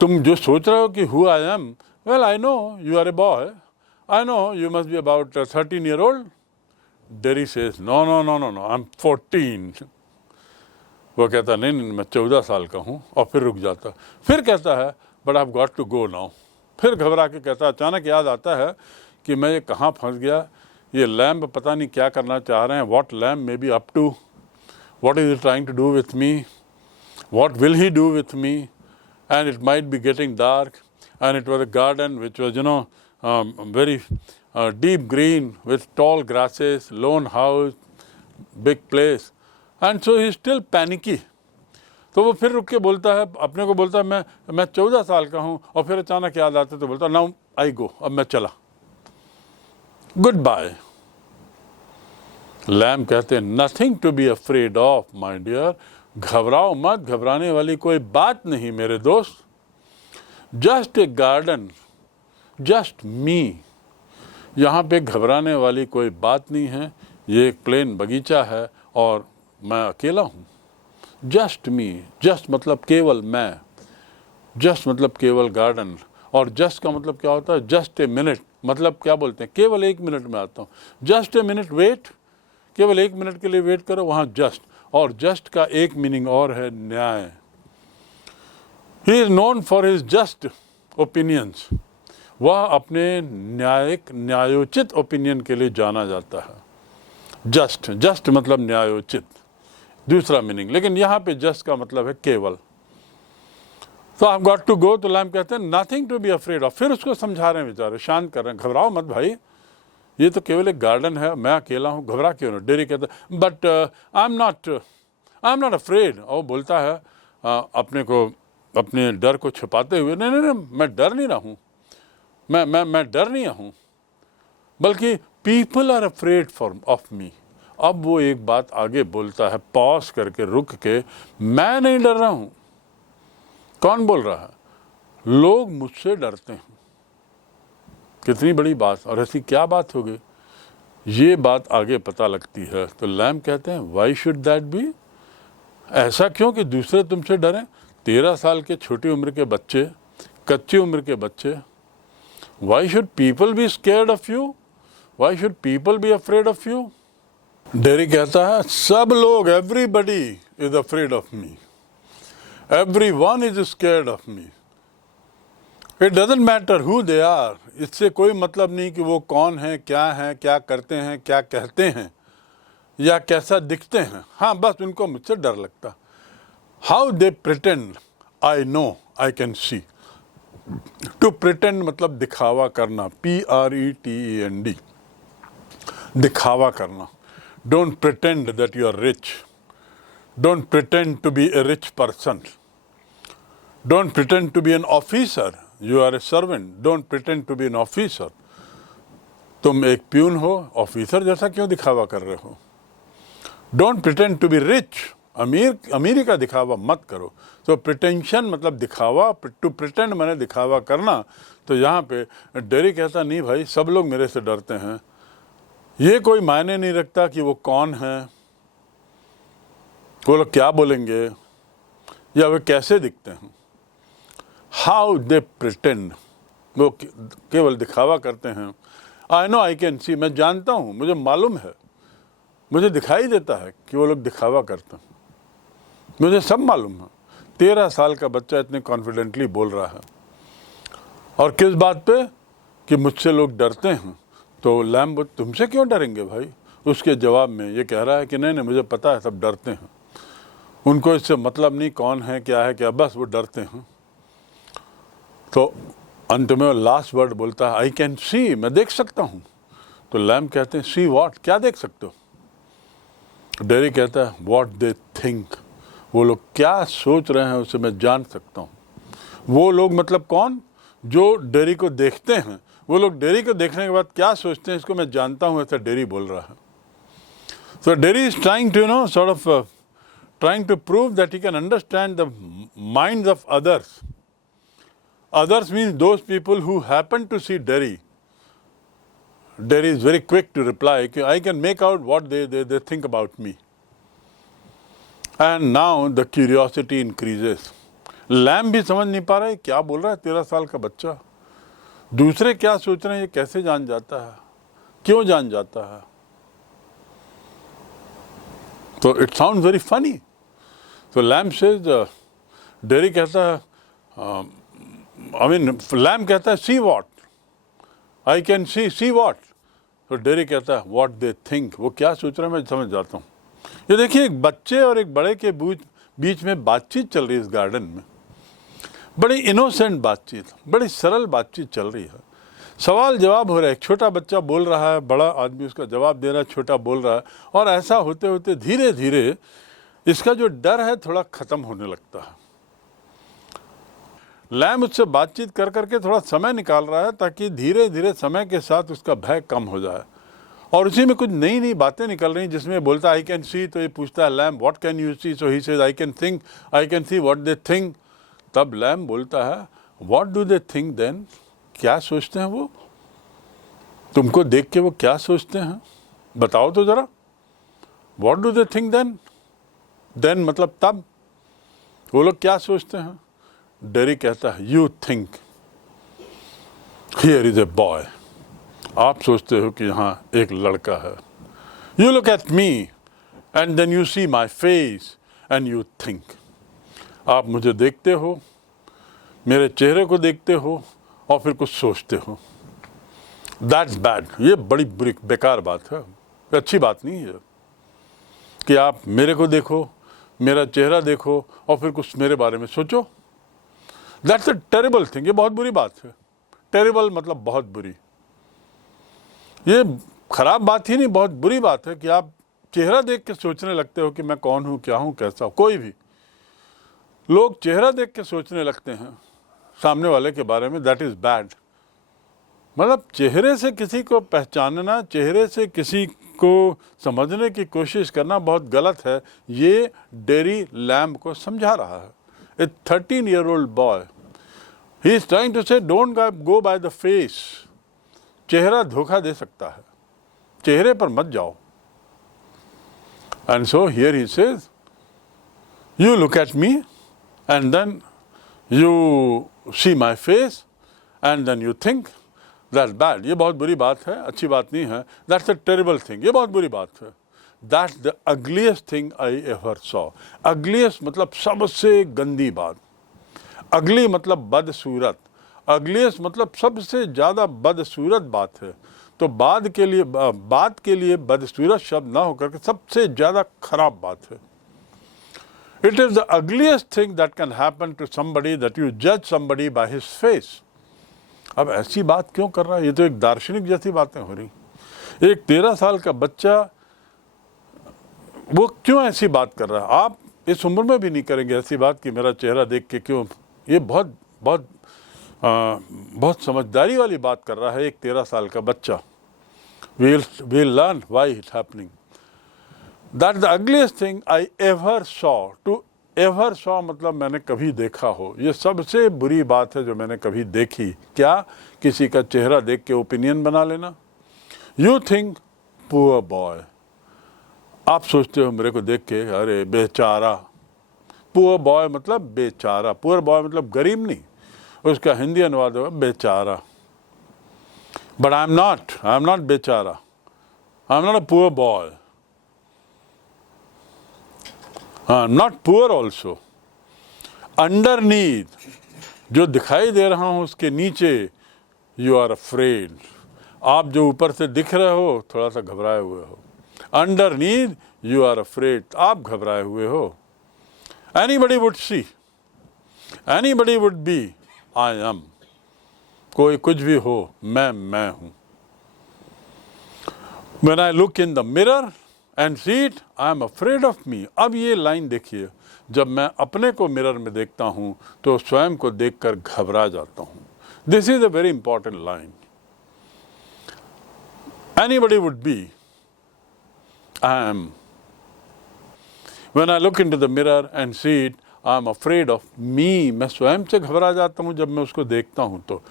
तुम जो सोच रहे हो कि who I am, Well, I know you are a boy. I know you must be about 13-year-old. Derry says, no, no, no, no, no, I'm 14. वो कहता नहीं नहीं मैं 14 साल का हूँ, और फिर रुक जाता। फिर कहता है but I have got to go now. फिर घबरा के कहता, अचानक याद आता है कि मैं ये कहाँ फंस गया, ये लैम्ब पता नहीं क्या करना चाह रहे हैं, what Lamb may be up to, what is he trying to do with me, what will he do with me, and it might be getting dark, and it was a garden which was very deep green with tall grasses, lone house, big place, and so he is still panicky. तो वो फिर रुक के बोलता है, अपने को बोलता है मैं 14 साल का हूँ, और फिर अचानक याद आता है तो बोलता नाउ आई गो, अब मैं चला, गुड बाय। लैम्ब कहते हैं nothing to be afraid of my dear, घबराओ मत, घबराने वाली कोई बात नहीं मेरे दोस्त, just a garden, just me, यहाँ पे घबराने वाली कोई बात नहीं है, ये एक प्लेन बगीचा है और मैं अकेला हूँ। जस्ट मी, जस्ट मतलब केवल मैं, जस्ट मतलब केवल गार्डन, और जस्ट का मतलब क्या होता है, जस्ट ए मिनट, मतलब क्या बोलते हैं, केवल 1 मिनट में आता हूँ, जस्ट ए मिनट वेट, केवल 1 मिनट के लिए वेट करो, वहाँ जस्ट, और जस्ट का एक मीनिंग और है न्याय। He is known for his just opinions, वह अपने न्यायोचित ओपिनियन के लिए जाना जाता है। जस्ट, जस्ट मतलब न्यायोचित, दूसरा मीनिंग, लेकिन यहाँ पे जस्ट का मतलब है केवल। तो I have got to go, तो लैम्ब कहते हैं nothing to be afraid of, फिर उसको समझा रहे हैं बेचारे, शांत कर रहे हैं, घबराओ मत भाई, ये तो केवल एक गार्डन है, मैं अकेला हूँ, घबरा क्यों ना। डेरी कहता है but I am not afraid, और बोलता है अपने को, अपने डर को छिपाते हुए, नहीं नहीं नहीं, मैं डर नहीं रहा हूँ, मैं डर नहीं हूँ, बल्कि people are afraid of me. अब वो एक बात आगे बोलता है, पॉज करके, रुक के, मैं नहीं डर रहा हूँ। कौन बोल रहा है? लोग मुझसे डरते हैं। कितनी बड़ी बात, और ऐसी क्या बात हो गई, ये बात आगे पता लगती है। तो लैम्ब कहते हैं वाई शुड दैट बी, ऐसा क्यों कि दूसरे तुमसे डरें? 13 साल के छोटी उम्र के बच्चे, कच्ची उम्र के बच्चे, why should people be scared of you, why should people be afraid of you? Dairy कहता है सब लोग, everybody is afraid of me, everyone is scared of me. It doesn't matter who they are. इससे कोई मतलब नहीं कि वो कौन है, क्या करते हैं, क्या कहते हैं, या कैसा दिखते हैं। हाँ, बस उनको मुझसे डर लगता। How they pretend, I know, I can see. To pretend मतलब दिखावा करना, PRETEND, दिखावा करना। Don't pretend that you are rich. Don't pretend to be a rich person. Don't pretend to be an officer. You are a servant. Don't pretend to be an officer. तुम एक प्यून हो, ऑफिसर जैसा क्यों दिखावा कर रहे हो? Don't pretend to be rich. अमीरी का दिखावा मत करो। तो प्रिटेंशन मतलब दिखावा, टू प्रिटेंड मैंने दिखावा करना। तो यहाँ पे डेरी कहता नहीं भाई, सब लोग मेरे से डरते हैं, ये कोई मायने नहीं रखता कि वो कौन है, वो लोग क्या बोलेंगे, या वे कैसे दिखते हैं। हाउ दे प्रिटेंड, वो केवल दिखावा करते हैं। आई नो, आई कैन सी, मैं जानता हूँ, मुझे मालूम है, मुझे दिखाई देता है कि वो लोग दिखावा करते हैं, मुझे सब मालूम है। 13 साल का बच्चा इतने कॉन्फिडेंटली बोल रहा है, और किस बात पे? कि मुझसे लोग डरते हैं। तो लैम्ब, तुमसे क्यों डरेंगे भाई? उसके जवाब में ये कह रहा है कि नहीं नहीं, मुझे पता है सब डरते हैं, उनको इससे मतलब नहीं कौन है क्या, बस वो डरते हैं। तो अंत में लास्ट वर्ड बोलता है आई कैन सी, मैं देख सकता हूँ। तो लैम्ब कहते हैं सी व्हाट, क्या देख सकते हो? डेरी कहता है व्हाट दे थिंक, वो लोग क्या सोच रहे हैं उसे मैं जान सकता हूँ। वो लोग मतलब कौन? जो डेरी को देखते हैं, वो लोग डेरी को देखने के बाद क्या सोचते हैं, इसको मैं जानता हूँ, ऐसा डेरी बोल रहा है। So Derry is trying to, sort of trying to prove that he can understand the minds of others. Others means those people who happen to see Derry. Derry is very quick to reply, I can make out what they think about me. And now the curiosity increases. Lamb भी समझ नहीं पा रहा है क्या बोल रहा है 13 साल का बच्चा। दूसरे क्या सोच रहे हैं ये कैसे जान जाता है, क्यों जान जाता है? तो इट साउंड वेरी फनी. तो लैम्ब सेज, डेरी कहता है, लैम्ब कहता है see what, I can see what. तो डेरी कहता है व्हाट दे थिंक, वो क्या सोच रहे हैं मैं समझ जाता हूँ. ये देखिए, एक बच्चे और एक बड़े के बीच में बातचीत चल रही है इस गार्डन में. बड़ी इनोसेंट बातचीत, बड़ी सरल बातचीत चल रही है. सवाल जवाब हो रहा है, एक छोटा बच्चा बोल रहा है, बड़ा आदमी उसका जवाब दे रहा है, छोटा बोल रहा है. और ऐसा होते होते धीरे धीरे इसका जो डर है थोड़ा ख़त्म होने लगता है. लैम्ब उससे बातचीत कर करके थोड़ा समय निकाल रहा है ताकि धीरे धीरे समय के साथ उसका भय कम हो जाए. और उसी में कुछ नई नई बातें निकल रही हैं, जिसमें बोलता है आई कैन सी, तो ये पूछता है Lamb what can you see, so he says I can think, I can see what they think. तब लैम्ब बोलता है what do they think then, क्या सोचते हैं वो, तुमको देख के वो क्या सोचते हैं, बताओ तो जरा. What do they think then, then मतलब तब, वो लोग क्या सोचते हैं. डेरी कहता है you think here is a boy, आप सोचते हो कि यहाँ एक लड़का है. You look at me and then you see my face and you think, आप मुझे देखते हो, मेरे चेहरे को देखते हो और फिर कुछ सोचते हो. That's bad. ये बड़ी बुरी बेकार बात है, अच्छी बात नहीं है कि आप मेरे को देखो, मेरा चेहरा देखो और फिर कुछ मेरे बारे में सोचो. That's a terrible thing. ये बहुत बुरी बात है. टेरिबल मतलब बहुत बुरी. ये खराब बात ही नहीं, बहुत बुरी बात है कि आप चेहरा देख के सोचने लगते हो कि मैं कौन हूँ, क्या हूँ, कैसा हूँ. कोई भी लोग चेहरा देख के सोचने लगते हैं सामने वाले के बारे में, दैट इज़ बैड. मतलब चेहरे से किसी को पहचानना, चेहरे से किसी को समझने की कोशिश करना बहुत गलत है. ये डेरी लैम्ब को समझा रहा है. A 13-year-old boy, he is trying to say don't go by the face. चेहरा धोखा दे सकता है, चेहरे पर मत जाओ. And so here he says, you look at me and then you see my face and then you think that's bad. ये बहुत बुरी बात है, अच्छी बात नहीं है. That's a terrible thing. ये बहुत बुरी बात है. That's the ugliest thing I ever saw. Ugliest मतलब सबसे गंदी बात. Ugly मतलब बदसूरत. Ugliest मतलब सबसे ज़्यादा बदसूरत बात है. तो बात के लिए बदसूरत शब्द ना होकर के सबसे ज़्यादा खराब बात है. It is the ugliest thing that can happen to somebody that you judge somebody by his face. अब ऐसी बात क्यों कर रहा है? ये तो एक दार्शनिक जैसी बातें हो रही. एक 13 साल का बच्चा वो क्यों ऐसी बात कर रहा है? आप इस उम्र में भी नहीं करेंगे ऐसी बात कि मेरा चेहरा देख के क्यों. ये बहुत समझदारी वाली बात कर रहा है एक 13 साल का बच्चा. We'll learn why it's happening. That's the ugliest thing I ever saw. To ever saw मतलब मैंने कभी देखा हो. ये सबसे बुरी बात है जो मैंने कभी देखी. क्या? किसी का चेहरा देख के ओपिनियन बना लेना. You think poor boy. आप सोचते हो मेरे को देख के अरे बेचारा. पुअर बॉय मतलब बेचारा. पुअर बॉय मतलब गरीब नहीं, उसका हिंदी अनुवाद होगा बेचारा. बट आई एम नॉट बेचारा. I am not a poor boy. Not poor also. Underneath जो दिखाई दे रहा हूँ उसके नीचे यू आर अफ्रेड. आप जो ऊपर से दिख रहे हो थोड़ा सा घबराए हुए हो. Underneath, you are afraid. आप घबराए हुए हो. Anybody would see. Anybody would be. I am. कोई कुछ भी हो, मैं हूँ. When I look in the mirror and see it, I am afraid of me. अब ये लाइन देखिए, जब मैं अपने को मिरर में देखता हूँ तो स्वयं को देखकर घबरा जाता हूँ. This is a very important line. Anybody would be. I am. When I look into the mirror and see it, I am afraid of me. मैं स्वयं से घबरा जाता हूँ जब मैं उसको देखता हूँ. तो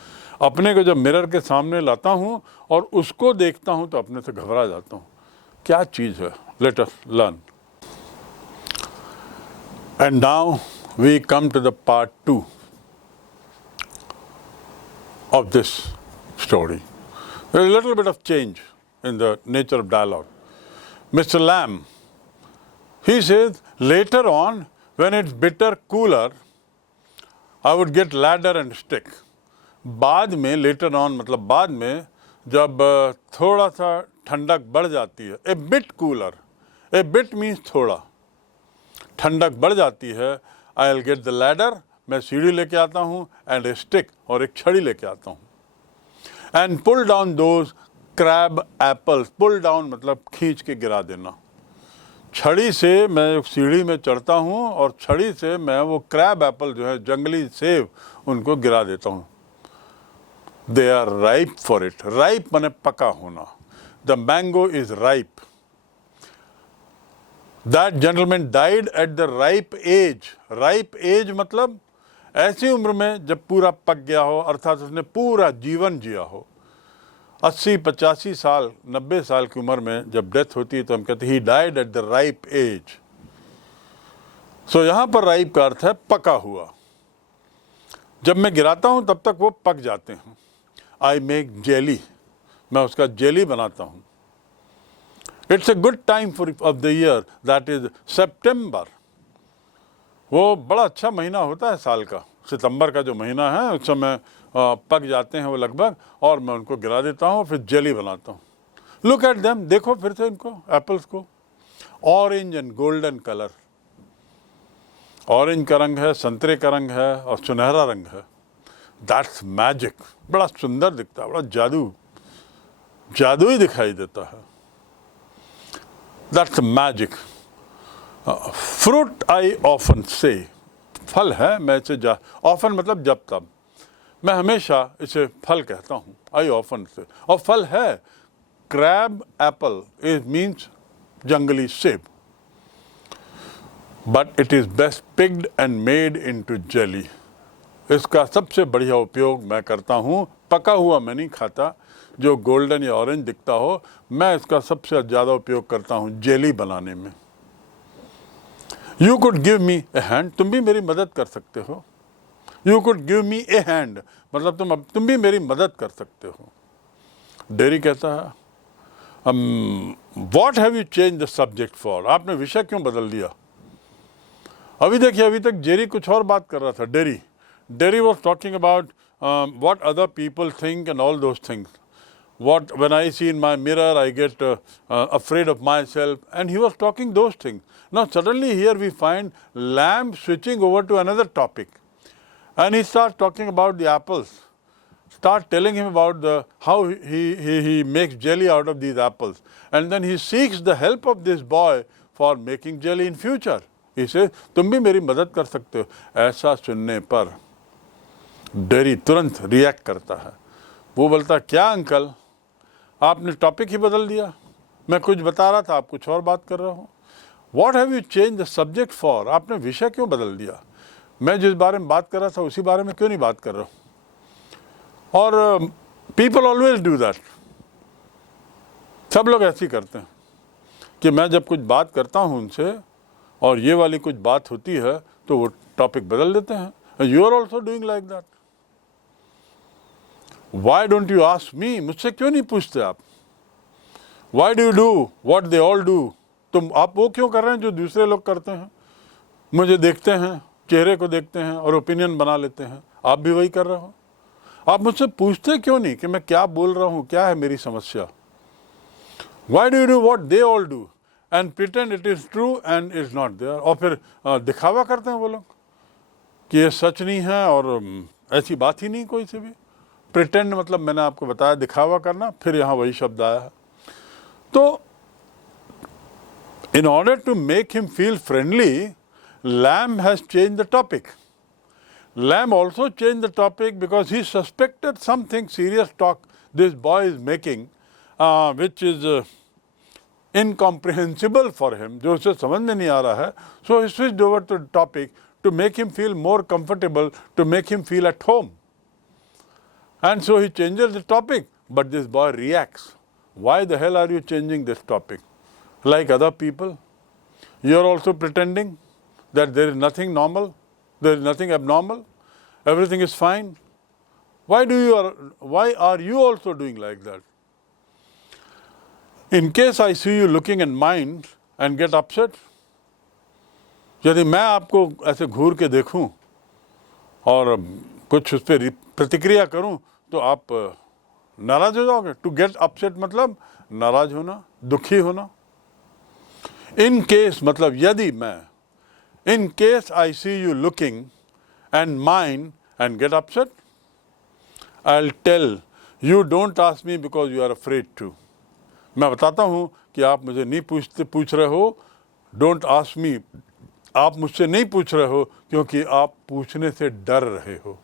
अपने को जब मिरर के सामने लाता हूँ और उसको देखता हूँ तो अपने से घबरा जाता हूँ. क्या चीज़ है? Let us learn. And now we come to the part 2 of this story. There is a little bit of change in the nature of dialogue. Mr. Lamb, he says, later on, when it's bitter cooler, I would get ladder and stick. बाद में, later on मतलब बाद में, जब थोड़ा सा ठंडक बढ़ जाती है, a bit cooler, a bit means थोड़ा, ठंडक बढ़ जाती है, I'll get the ladder, मैं सीढ़ी लेके आता हूँ, and a stick, और एक छड़ी लेके आता हूँ, and pull down those crab apples. pull down मतलब खींच के गिरा देना. छड़ी से मैं सीढ़ी में चढ़ता हूँ और छड़ी से मैं वो क्रैब एप्पल जो है, जंगली सेब, उनको गिरा देता हूँ. They are ripe for it. Ripe माने पका होना. The mango is ripe. That gentleman died at the ripe age. Ripe age मतलब ऐसी उम्र में जब पूरा पक गया हो, अर्थात उसने पूरा जीवन जिया हो. 80, 85 साल, 90 साल की उम्र में जब डेथ होती है तो हम कहते हैं he died at the ripe age. So यहाँ पर ripe का अर्थ है पका हुआ. जब मैं गिराता हूँ तब तक वो पक जाते हैं. I make jelly. मैं उसका जेली बनाता हूँ. It's a good time of the year, that is September. वो बड़ा अच्छा महीना होता है साल का. सितंबर का जो महीना है उस समय पक जाते हैं वो लगभग, और मैं उनको गिरा देता हूँ, फिर जेली बनाता हूँ. Look at them, देखो फिर से इनको, एप्पल्स को. Orange and golden colour. Orange का रंग है, संतरे का रंग है और सुनहरा रंग है. That's magic. बड़ा सुंदर दिखता है, बड़ा जादू ही दिखाई देता है. That's magic. Fruit I often say. फल है, मैं इसे often मतलब जब तब, मैं हमेशा इसे फल कहता हूँ. I often say. और फल है, crab apple, it means जंगली सेब. But it is best picked and made into jelly. इसका सबसे बढ़िया उपयोग मैं करता हूँ, पका हुआ मैं नहीं खाता, जो गोल्डन या ऑरेंज दिखता हो, मैं इसका सबसे ज़्यादा उपयोग करता हूँ जेली बनाने में. You could give me a hand. तुम भी मेरी मदद कर सकते हो. You could give me a hand. मतलब तुम भी मेरी मदद कर सकते हो. डेरी कहता है, What have you changed the subject for? आपने विषय क्यों बदल दिया? अभी देखिए, अभी तक जेरी कुछ और बात कर रहा था. Derry was talking about what other people think and all those things. When I see in my mirror, I get afraid of myself. And he was talking those things. Now suddenly here we find Lamb switching over to another topic. And he starts talking about the apples. Start telling him about how he makes jelly out of these apples. And then he seeks the help of this boy for making jelly in future. He says, तुम भी मेरी मदद कर सकते हो. ऐसा सुनने पर डेरी तुरंत रिएक्ट करता है. वो बोलता, क्या अंकल, आपने टॉपिक ही बदल दिया. मैं कुछ बता रहा था, आप कुछ और बात कर रहे हो. What have you changed the subject for? आपने विषय क्यों बदल दिया? मैं जिस बारे में बात कर रहा था उसी बारे में क्यों नहीं बात कर रहा हूँ? और people always do that. सब लोग ऐसे ही करते हैं कि मैं जब कुछ बात करता हूँ उनसे और ये वाली कुछ बात होती है तो वो टॉपिक बदल देते हैं. You are also doing like that. Why don't you ask me? मुझसे क्यों नहीं पूछते आप? Why do you do what they all do? आप वो क्यों कर रहे हैं जो दूसरे लोग करते हैं? मुझे देखते हैं, चेहरे को देखते हैं और ओपिनियन बना लेते हैं. आप भी वही कर रहे हो. आप मुझसे पूछते क्यों नहीं कि मैं क्या बोल रहा हूँ, क्या है मेरी समस्या? Why do you do what they all do and pretend it is true and is not there? और फिर दिखावा करते हैं वो लोग कि ये सच नहीं है और ऐसी बात ही नहीं कोई से भी. प्रिटेंड मतलब मैंने आपको बताया दिखावा करना, फिर यहाँ वही शब्द आया है. तो in order to make him feel friendly, Lamb has changed the topic. Lamb also changed the topic because he suspected something serious talk this boy is making, which is incomprehensible for him, जो उसे समझ में नहीं आ रहा है. So he switched over to the topic to make him feel more comfortable, to make him feel at home. And so he changes the topic, but this boy reacts. Why the hell are you changing this topic? Like other people, you are also pretending that there is nothing normal, there is nothing abnormal, everything is fine. why are you also doing like that? In case I see you looking in mind and get upset, यदि मैं आपको ऐसे घूर के देखूं और कुछ उस पर प्रतिक्रिया करूं तो आप नाराज हो जाओगे. टू गेट अपसेट मतलब नाराज होना, दुखी होना. इन केस मतलब यदि मैं, in case I see you looking and mind and get upset, I will tell you don't ask me because you are afraid to. मैं बताता हूं कि आप मुझे नहीं पूछ रहे हो. डोंट आस्क मी, आप मुझसे नहीं पूछ रहे हो क्योंकि आप पूछने से डर रहे हो.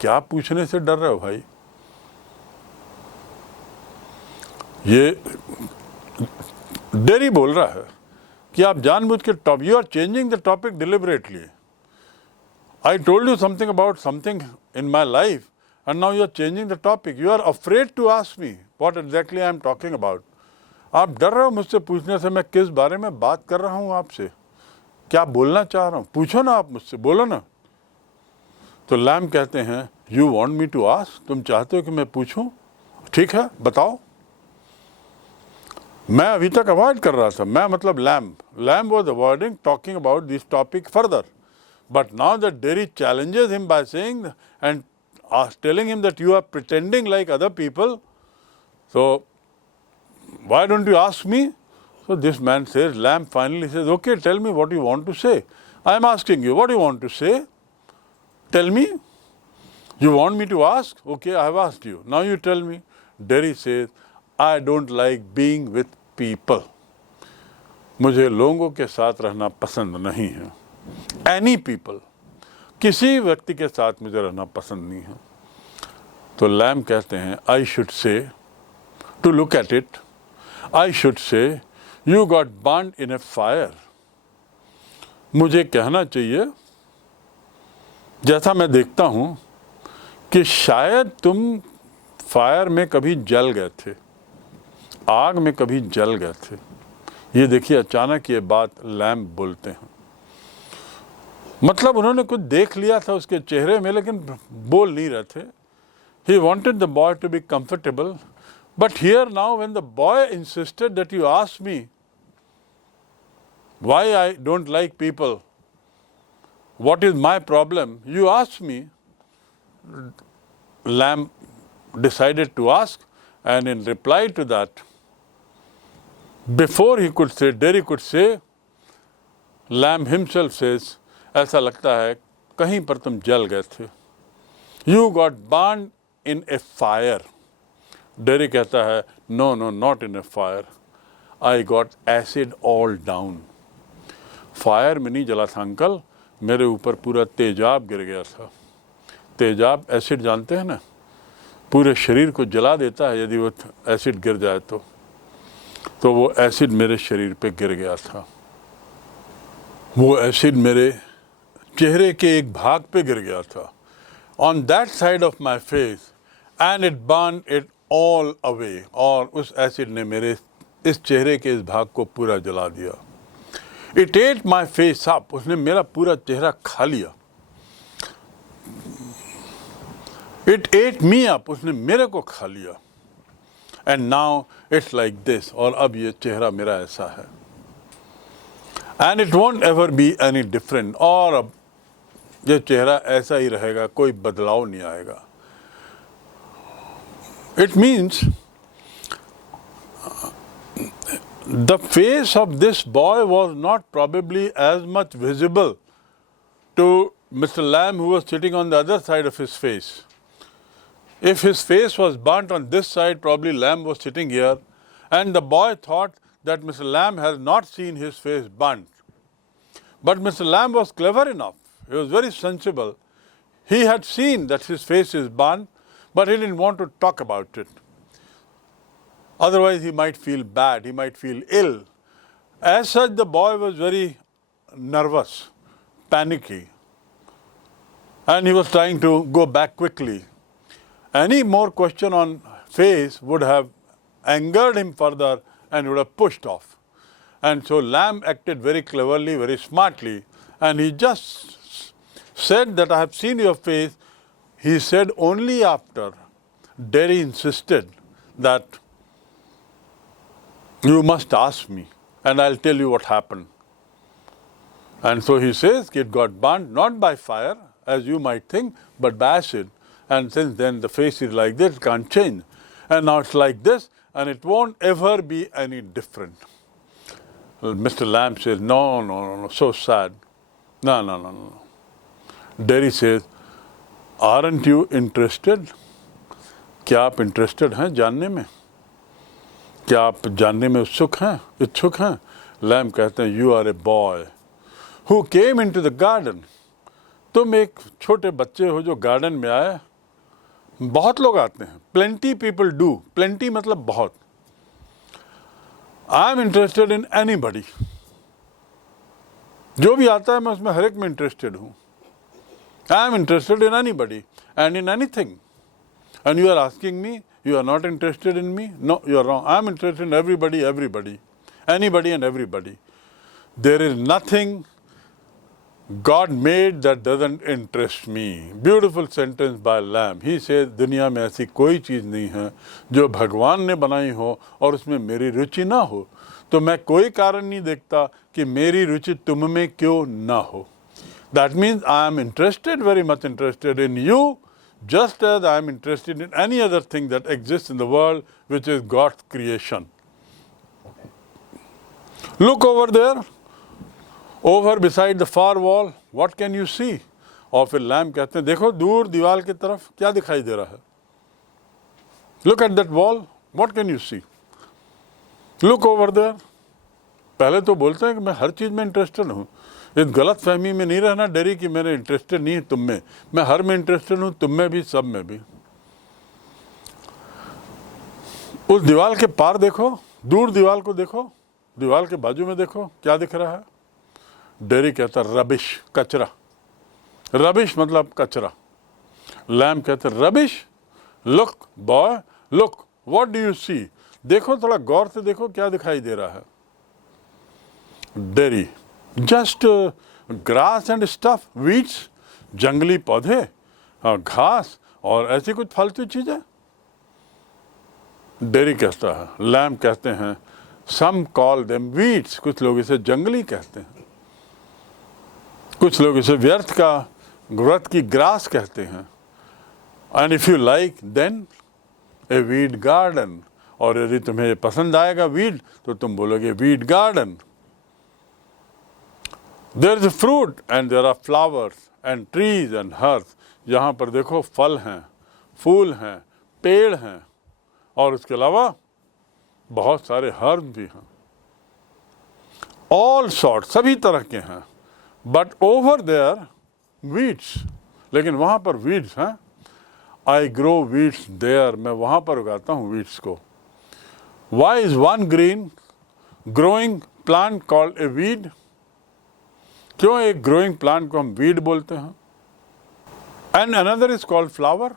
क्या पूछने से डर रहे हो भाई? ये डेरी बोल रहा है कि आप जानबूझ के top, you are changing the topic deliberately. I told you something about something in my life and now you are changing the topic. You are afraid to ask me what exactly I am talking about. आप डर रहे हो मुझसे पूछने से मैं किस बारे में बात कर रहा हूं आपसे, क्या बोलना चाह रहा हूं. पूछो ना, आप मुझसे बोलो ना. तो लैम कहते हैं you want me to ask, तुम चाहते हो कि मैं पूछूं? ठीक है, बताओ. मैं अभी तक अवॉइड कर रहा था, मैं मतलब Lamb was avoiding talking about this topic further. But now that Derry challenges him by saying and telling him that you are pretending like other people, so why don't you ask me? So this man says, Lamb finally says, okay, tell me what you want to say. I am asking you, what do you want to say? Tell me. You want me to ask? Okay, I have asked you. Now you tell me. Derry says, I don't like being with people. मुझे लोगों के साथ रहना पसंद नहीं है. Any people. किसी व्यक्ति के साथ मुझे रहना पसंद नहीं है. तो लैम कहते हैं, I should say, to look at it, I should say, you got burned in a fire. मुझे कहना चाहिए, जैसा मैं देखता हूं, कि शायद तुम फायर में कभी जल गए थे, आग में कभी जल गए थे. ये देखिए, अचानक ये बात लैम बोलते हैं. मतलब उन्होंने कुछ देख लिया था उसके चेहरे में, लेकिन बोल नहीं रहे थे. He wanted the boy to be comfortable. But here now, when the boy insisted that you ask me why I don't like people, what is my problem, you ask me, Lamb decided to ask, and in reply to that, before he could say, Derry could say, Lamb himself says, ऐसा लगता है कहीं पर तुम जल गए थे. You got burned in a fire. Derry कहता है, no, not in a fire. I got acid all down. Fire में नहीं जला था अंकल, मेरे ऊपर पूरा तेजाब गिर गया था. तेजाब एसिड जानते हैं ना, पूरे शरीर को जला देता है यदि वो एसिड गिर जाए तो वो एसिड मेरे शरीर पे गिर गया था. वो एसिड मेरे चेहरे के एक भाग पे गिर गया था, on that side of my face, and it burned it all away. और उस एसिड ने मेरे इस चेहरे के इस भाग को पूरा जला दिया. It ate my face up. उसने मेरा पूरा चेहरा खा लिया. It ate me up. उसने मेरे को खा लिया. And now it's like this. और अब ये चेहरा मेरा ऐसा है. And it won't ever be any different. और अब ये चेहरा ऐसा ही रहेगा, कोई बदलाव नहीं आएगा. It means the face of this boy was not probably as much visible to Mr. Lamb, who was sitting on the other side of his face. If his face was burnt on this side, probably Lamb was sitting here, and the boy thought that Mr. Lamb has not seen his face burnt. But Mr. Lamb was clever enough. He was very sensible. He had seen that his face is burnt, but he didn't want to talk about it. Otherwise, he might feel bad, he might feel ill. As such, the boy was very nervous, panicky, and he was trying to go back quickly. Any more question on face would have angered him further and would have pushed off. And so Lamb acted very cleverly, very smartly, and he just said that I have seen your face. he said only after Derry insisted that you must ask me and I'll tell you what happened. And so he says it got burnt not by fire, as you might think, but by acid. And since then the face is like this, it can't change. And now it's like this, and it won't ever be any different. Well, Mr. Lamb says, no, so sad. No. Derry says, aren't you interested? क्या आप इंटरेस्टेड हैं जानने में? क्या आप जानने में इच्छुक हैं? लैम्ब कहते हैं, you are a boy who came into the garden. तुम एक छोटे बच्चे हो जो गार्डन में आए. बहुत लोग आते हैं. Plenty people do. Plenty मतलब बहुत. I am interested in anybody. जो भी आता है मैं उसमें हर एक में इंटरेस्टेड हूँ. I am interested in anybody and in anything. And you are asking me, you are not interested in me? No, you are wrong. I am interested in everybody. Anybody and everybody. There is nothing God made that doesn't interest me. Beautiful sentence by Lamb. He says, दुनिया में ऐसी कोई चीज़ नहीं है जो भगवान ने बनाई हो और उसमें मेरी रुचि ना हो. तो मैं कोई कारण नहीं देखता कि मेरी रुचि तुम में क्यों ना हो. That means I am interested, very much interested in you, just as I am interested in any other thing that exists in the world, which is God's creation. Look over there, over beside the far wall, what can you see? और फिर लैम्ब कहते हैं, देखो दूर दीवार की तरफ क्या दिखाई दे रहा है? Look at that wall, what can you see? Look over there. पहले तो बोलते हैं कि मैं हर चीज़ में इंटरेस्टेड हूँ. इस गलत फहमी में नहीं रहना डेरी कि मेरे इंटरेस्टेड नहीं है तुम में. मैं हर में इंटरेस्टेड हूँ, तुम में भी, सब में भी. उस दीवार के पार देखो, दूर दीवार को देखो, दीवार के बाजू में देखो क्या दिख रहा है. डेरी कहता रबिश, कचरा. रबिश मतलब कचरा. लैम्ब कहते rubbish. Look boy, look, what do you see? देखो, थोड़ा गौर से देखो क्या दिखाई दे रहा है. Dairy, just grass and stuff, weeds, जंगली पौधे और घास और ऐसी कुछ फालतू चीजें. डेरी कहता है, लैम्ब कहते हैं, सम कॉल देम वीड्स, कुछ लोग इसे जंगली कहते हैं, कुछ लोग इसे व्यर्थ की ग्रास कहते हैं. And if you like then a weed garden, और यदि तुम्हें पसंद आएगा वीड तो तुम बोलोगे weed garden. There is a fruit and there are flowers and trees and herbs. यहाँ पर देखो फल हैं, फूल हैं, पेड़ हैं और उसके अलावा बहुत सारे हर्ब भी हैं. All sorts, सभी तरह के हैं. But over there, weeds. लेकिन वहाँ पर weeds हैं. I grow weeds there. मैं वहाँ पर उगाता हूँ weeds को. Why is one green growing plant called a weed? क्यों एक ग्रोइंग प्लांट को हम वीड बोलते हैं? And another is called flower.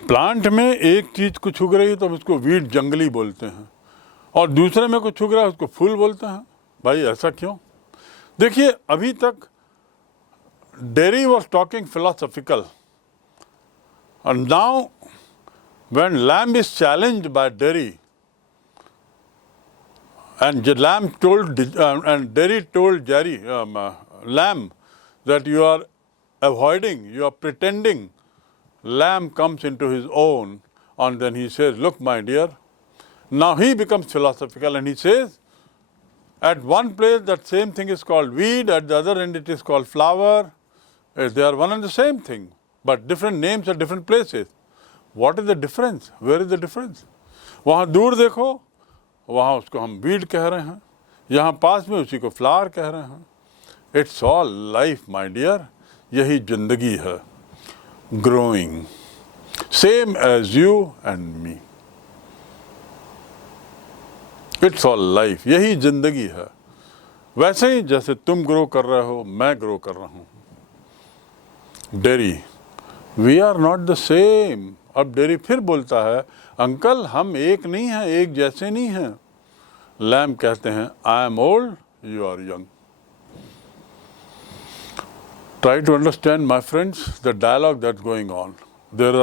Plant में एक चीज कुछ उग रही है तो हम उसको वीड, जंगली बोलते हैं, और दूसरे में कुछ उग रहा है उसको फूल बोलते हैं. भाई ऐसा क्यों? देखिए, अभी तक Derry was talking philosophical, and now when Lamb is challenged by Derry, and Lamb told and Derry told Lamb that you are avoiding, you are pretending. Lamb comes into his own, and then he says, look my dear, now he becomes philosophical and he says, at one place that same thing is called weed, at the other end it is called flower. They are one and the same thing, but different names at different places. What is the difference? Where is the difference? वहाँ दूर देखो, वहाँ उसको हम वीड कह रहे हैं, यहाँ पास में उसी को फ्लावर कह रहे हैं. It's all life my dear. यही जिंदगी है. Growing same as you and me. It's all life. यही जिंदगी है. वैसे ही जैसे तुम ग्रो कर रहे हो, मैं ग्रो कर रहा हूँ. Derry, we are not the same. अब डेरी फिर बोलता है, अंकल हम एक नहीं हैं, एक जैसे नहीं हैं. लैम्ब कहते हैं, I am old, you are young. Try to understand, my friends, the dialogue that's going on. There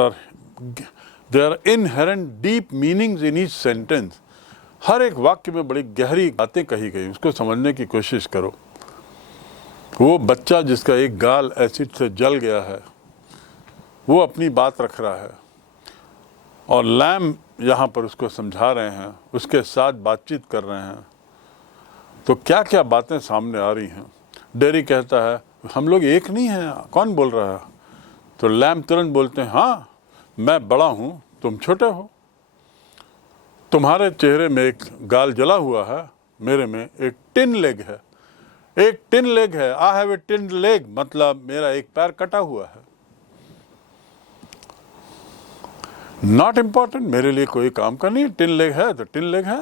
are inherent deep meanings in each sentence. हर एक वाक्य में बड़ी गहरी बातें कही गई, उसको समझने की कोशिश करो। वो बच्चा जिसका एक गाल एसिड से जल गया है, वो अपनी बात रख रहा है और लैम यहाँ पर उसको समझा रहे हैं, उसके साथ बातचीत कर रहे हैं। तो क्या क्या बातें सामने आ रही हैं। डेरी कहता है हम लोग एक नहीं हैं, कौन बोल रहा है? तो लैम तुरंत बोलते हैं हाँ, मैं बड़ा हूँ, तुम छोटे हो। तुम्हारे चेहरे में एक गाल जला हुआ है, मेरे में एक टिन लेग है। एक टिन लेग है, I have a tin leg, मतलब मेरा एक पैर कटा हुआ है। नॉट इम्पॉर्टेंट, मेरे लिए कोई काम का नहीं। टिन लेग है तो टिन लेग है।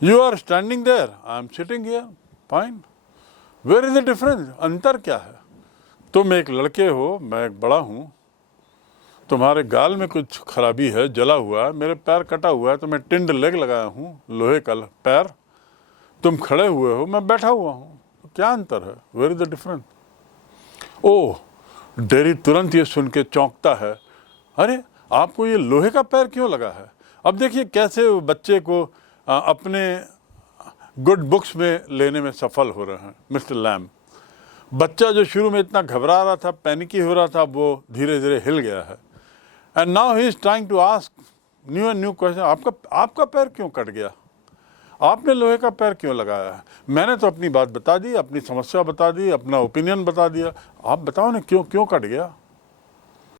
You are standing there, I am sitting here, fine. Where is the difference? अंतर क्या है? तुम एक लड़के हो, मैं एक बड़ा हूँ। तुम्हारे गाल में कुछ खराबी है, जला हुआ है, मेरे पैर कटा हुआ है तो मैं टिंड लेग लगाया हूँ, लोहे का पैर। तुम खड़े हुए हो, मैं बैठा हुआ हूँ, तो क्या अंतर है? Where is the difference? ओह, डेरी तुरंत ये सुन के चौंकता है, अरे आपको ये लोहे का पैर क्यों लगा है? अब देखिए कैसे वो बच्चे को अपने गुड बुक्स में लेने में सफल हो रहे हैं मिस्टर लैम। बच्चा जो शुरू में इतना घबरा रहा था, पैनिकी हो रहा था, वो धीरे धीरे हिल गया है। And now he is trying to ask new and new question. आपका पैर क्यों कट गया? आपने लोहे का पैर क्यों लगाया है? मैंने तो अपनी बात बता दी, अपनी समस्या बता दी, अपना ओपिनियन बता दिया। आप बताओ ना क्यों कट गया?